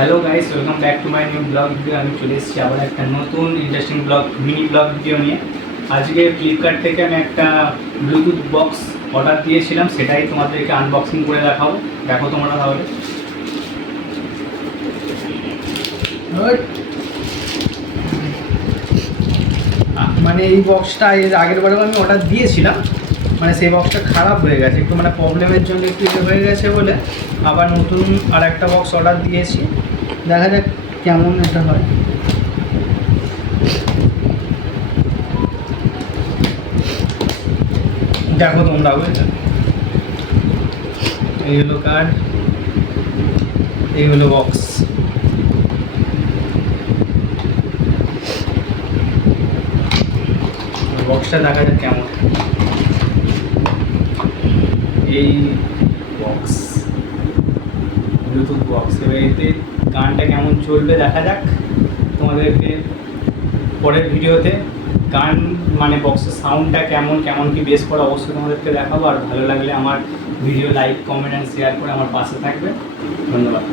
Hello guys, welcome back to my new blog video. আমি চলে এসেছি আবার একটা নতুন ইন্টারেস্টিং মিনি ব্লগ ভিডিও নিয়ে। আজকে ফ্লিপকার্ট থেকে আমি একটা ব্লুটুথ বক্স অর্ডার দিয়েছিলাম, সেটাই তোমাদেরকে আনবক্সিং করে দেখাবো। দেখো তোমরা তাহলে। মানে এই বক্সটা এর আগের বারেও আমি অর্ডার দিয়েছিলাম, মানে সেই বক্সটা খারাপ হয়ে গেছে, একটু মানে প্রবলেমের জন্য একটু হয়ে গেছে বলে আবার নতুন আর একটা বক্স অর্ডার দিয়েছি। দেখা যাক কেমন এটা হয়। দেখো তোমরা, বুঝলে, এই হলো কার্ড, এই হলো বক্স। বক্সটা দেখা যাক কেমন। এই বক্স, ব্লুটুথ বক্স। এবার এতে গানটা কেমন চলবে দেখা যাক। তোমাদেরকে পরের ভিডিওতে গান মানে বক্সের সাউন্ডটা কেমন কেমন কি বেস করা অবশ্যই তোমাদেরকে দেখাবো। আর ভালো লাগলে আমার video like, comment and share করে আমার পাশে থাকবে। ধন্যবাদ।